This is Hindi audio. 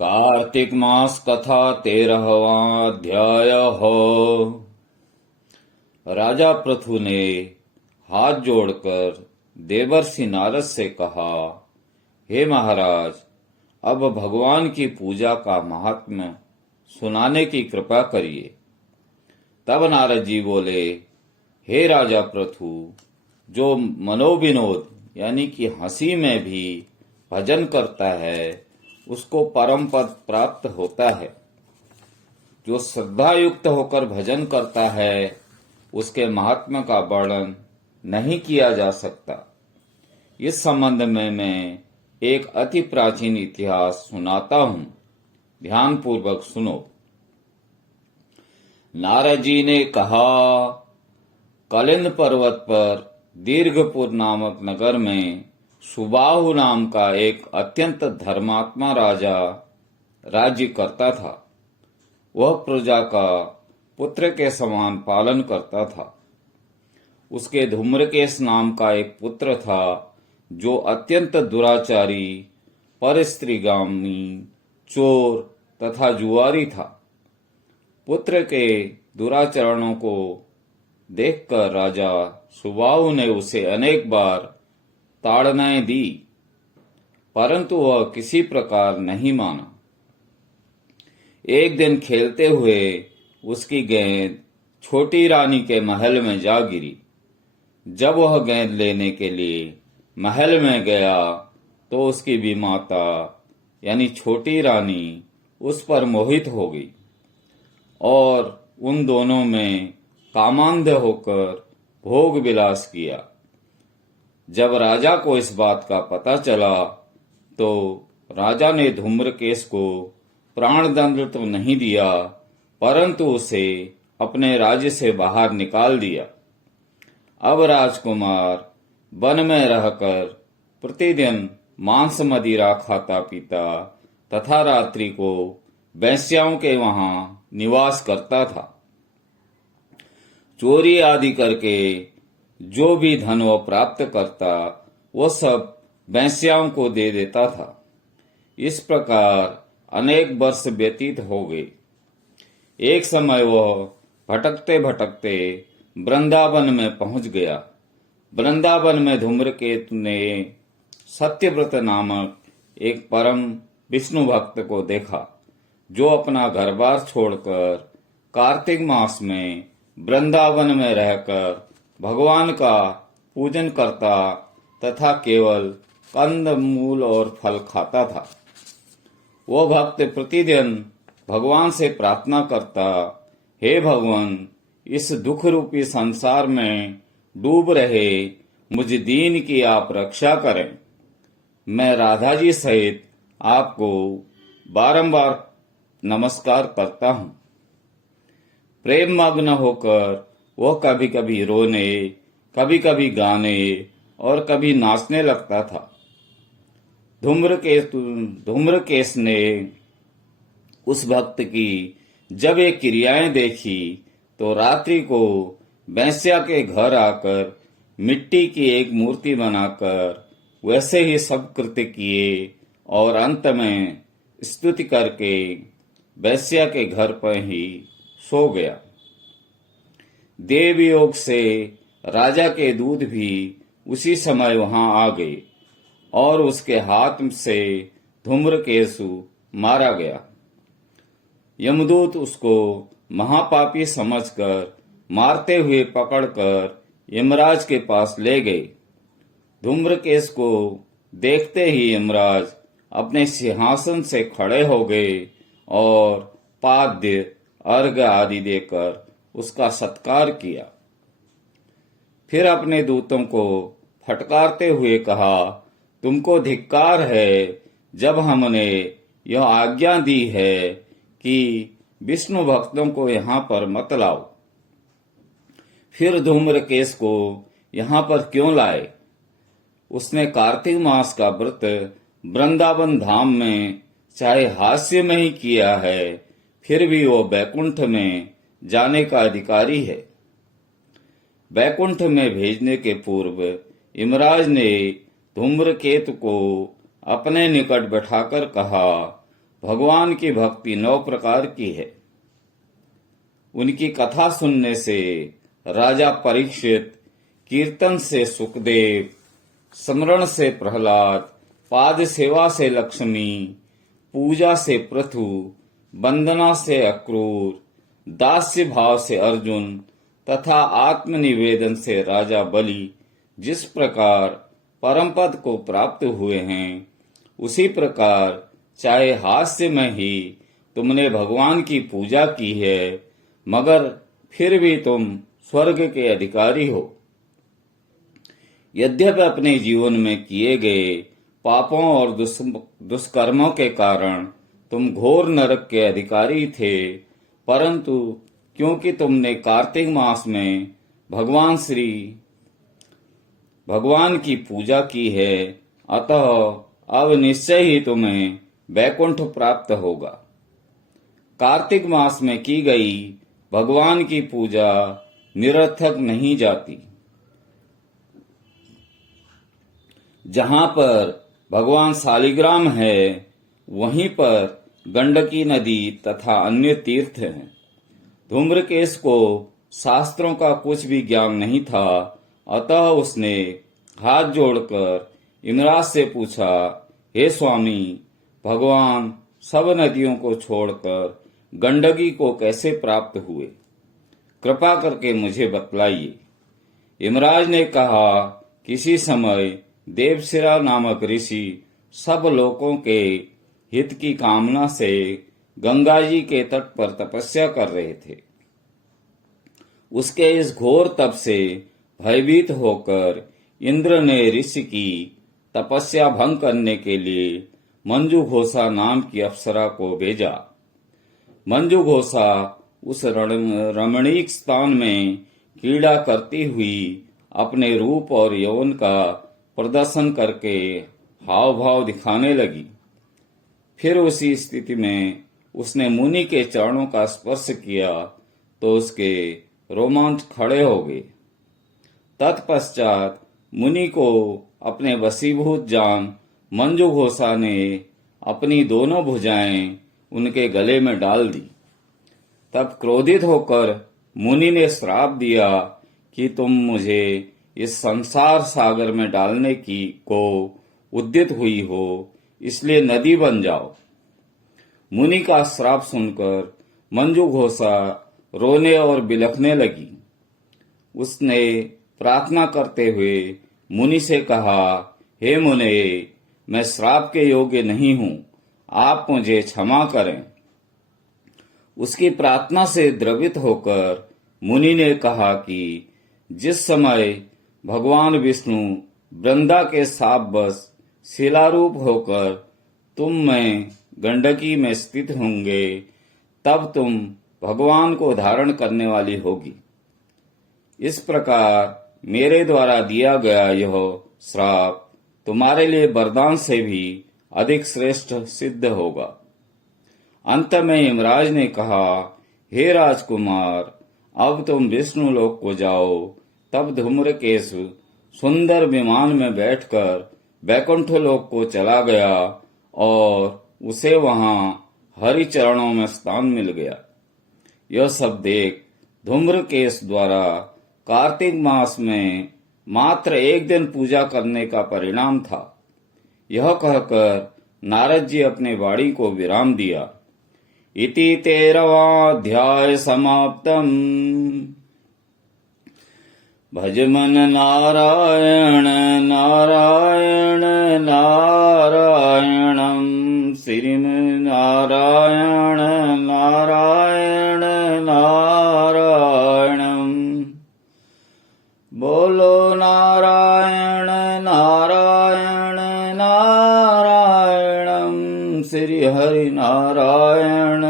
कार्तिक मास कथा 13वां अध्याय हो। राजा पृथु ने हाथ जोड़कर देवर्षि नारद से कहा, हे महाराज, अब भगवान की पूजा का महात्म्य सुनाने की कृपा करिए। तब नारद जी बोले, हे राजा पृथु, जो मनोविनोद यानी कि हंसी में भी भजन करता है उसको परम पद प्राप्त होता है। जो श्रद्धा युक्त होकर भजन करता है उसके महात्म्य का वर्णन नहीं किया जा सकता। इस संबंध में मैं एक अति प्राचीन इतिहास सुनाता हूं, ध्यान पूर्वक सुनो। नारद जी ने कहा, कलिंद पर्वत पर दीर्घपुर नामक नगर में सुबाहु नाम का एक अत्यंत धर्मात्मा राजा राज्य करता था। वह प्रजा का पुत्र के समान पालन करता था। उसके धूम्रकेश नाम का एक पुत्र था जो अत्यंत दुराचारी, परस्त्रीगामी, चोर तथा जुआरी था। पुत्र के दुराचरणों को देखकर राजा सुबाहु ने उसे अनेक बार ताड़नाएं दी, परंतु वह किसी प्रकार नहीं माना। एक दिन खेलते हुए उसकी गेंद छोटी रानी के महल में जा गिरी। जब वह गेंद लेने के लिए महल में गया तो उसकी भी माता यानी छोटी रानी उस पर मोहित हो गई और उन दोनों में कामांध होकर भोग विलास किया। जब राजा को इस बात का पता चला तो राजा ने धूम्रकेश को प्राणदंड तो नहीं दिया, परंतु उसे अपने राज्य से बाहर निकाल दिया। अब राजकुमार वन में रहकर प्रतिदिन मांस मदिरा खाता पीता तथा रात्रि को वेश्याओं के वहां निवास करता था। चोरी आदि करके जो भी धन वह प्राप्त करता वो सब वेश्याओं को दे देता था। इस प्रकार अनेक वर्ष व्यतीत हो गए। एक समय वह भटकते भटकते वृंदावन में पहुंच गया। वृंदावन में धूम्रकेतु ने सत्यव्रत नामक एक परम विष्णु भक्त को देखा जो अपना घर बार छोड़कर कार्तिक मास में वृंदावन में रहकर भगवान का पूजन करता तथा केवल कंद मूल और फल खाता था। वह भक्त प्रतिदिन भगवान से प्रार्थना करता, हे भगवान, इस दुख रूपी संसार में डूब रहे मुझ दीन की आप रक्षा करें। मैं राधा जी सहित आपको बारंबार नमस्कार करता हूँ। प्रेम मग्न होकर वह कभी कभी रोने, कभी कभी गाने और कभी नाचने लगता था। धूम्रकेश ने उस भक्त की जब ये क्रियाएं देखी तो रात्रि को वेश्या के घर आकर मिट्टी की एक मूर्ति बनाकर वैसे ही सब कृत्य किए और अंत में स्तुति करके वेश्या के घर पर ही सो गया। देव योग से राजा के दूत भी उसी समय वहां आ गए और उसके हाथ से धूम्रकेशु मारा गया। यमदूत उसको महापापी समझकर मारते हुए पकड़कर यमराज के पास ले गए। धूम्रकेश को देखते ही यमराज अपने सिंहासन से खड़े हो गए और पाद्य, अर्घ आदि देकर उसका सत्कार किया। फिर अपने दूतों को फटकारते हुए कहा, तुमको धिक्कार है, जब हमने यह आज्ञा दी है कि विष्णु भक्तों को यहाँ पर मत लाओ, फिर धूम्रकेश को यहाँ पर क्यों लाए? उसने कार्तिक मास का व्रत वृंदावन धाम में चाहे हास्य में ही किया है, फिर भी वो बैकुंठ में जाने का अधिकारी है। बैकुंठ में भेजने के पूर्व यमराज ने धूम्रकेतु को अपने निकट बैठाकर कहा, भगवान की भक्ति 9 प्रकार की है। उनकी कथा सुनने से राजा परीक्षित, कीर्तन से सुखदेव, स्मरण से प्रहलाद, पाद सेवा से लक्ष्मी, पूजा से पृथु, वंदना से अक्रूर, दास्य भाव से अर्जुन तथा आत्मनिवेदन से राजा बलि जिस प्रकार परम पद को प्राप्त हुए हैं, उसी प्रकार चाहे हास्य में ही तुमने भगवान की पूजा की है, मगर फिर भी तुम स्वर्ग के अधिकारी हो। यद्यपि अपने जीवन में किए गए पापों और दुष्कर्मों के कारण तुम घोर नरक के अधिकारी थे, परंतु क्योंकि तुमने कार्तिक मास में भगवान की पूजा की है, अतः अब निश्चय ही तुम्हें वैकुंठ प्राप्त होगा। कार्तिक मास में की गई भगवान की पूजा निरर्थक नहीं जाती। जहां पर भगवान शालिग्राम है, वहीं पर गंडकी नदी तथा अन्य तीर्थ हैं। धूम्रकेश को शास्त्रों का कुछ भी ज्ञान नहीं था, अतः उसने हाथ जोड़कर यमराज से पूछा, हे स्वामी, भगवान सब नदियों को छोड़कर गंडकी को कैसे प्राप्त हुए? कृपा करके मुझे बतलाइए। यमराज ने कहा, किसी समय देवशिरा नामक ऋषि सब लोगों के हित की कामना से गंगा जी के तट पर तपस्या कर रहे थे। उसके इस घोर तप से भयभीत होकर इंद्र ने ऋषि की तपस्या भंग करने के लिए मंजू घोषा नाम की अप्सरा को भेजा। मंजू घोषा उस रमणीक स्थान में क्रीड़ा करती हुई अपने रूप और यौवन का प्रदर्शन करके हाव भाव दिखाने लगी। फिर उसी स्थिति में उसने मुनि के चरणों का स्पर्श किया तो उसके रोमांच खड़े हो गए। तत्पश्चात मुनि को अपने वशीभूत जान मंजू घोषा ने अपनी दोनों भुजाएं उनके गले में डाल दी। तब क्रोधित होकर मुनि ने श्राप दिया कि तुम मुझे इस संसार सागर में डालने की को उद्यत हुई हो, इसलिए नदी बन जाओ। मुनि का श्राप सुनकर मंजू घोषा रोने और बिलखने लगी। उसने प्रार्थना करते हुए मुनि से कहा, हे मुने, मैं श्राप के योग्य नहीं हूं, आप मुझे क्षमा करें। उसकी प्रार्थना से द्रवित होकर मुनि ने कहा कि जिस समय भगवान विष्णु वृंदा के साप बस शिलारूप होकर तुम में गंडकी में स्थित होंगे, तब तुम भगवान को धारण करने वाली होगी। इस प्रकार मेरे द्वारा दिया गया यह श्राप तुम्हारे लिए वरदान से भी अधिक श्रेष्ठ सिद्ध होगा। अंत में यमराज ने कहा, हे राजकुमार, अब तुम विष्णु लोक को जाओ। तब धूम्रकेश सुंदर विमान में बैठकर वैकुंठ लोक को चला गया और उसे वहां हरि चरणों में स्थान मिल गया। यह सब देख धूम्रकेश द्वारा कार्तिक मास में मात्र एक दिन पूजा करने का परिणाम था। यह कहकर नारद जी अपने वाणी को विराम दिया। इति 13वाध्याय समाप्तम्। भज मन नारायण नारायण नारायणं, श्रीमन्नारायण नारायण नारायणं। बोलो नारायण नारायण नारायणं, श्री हरि नारायण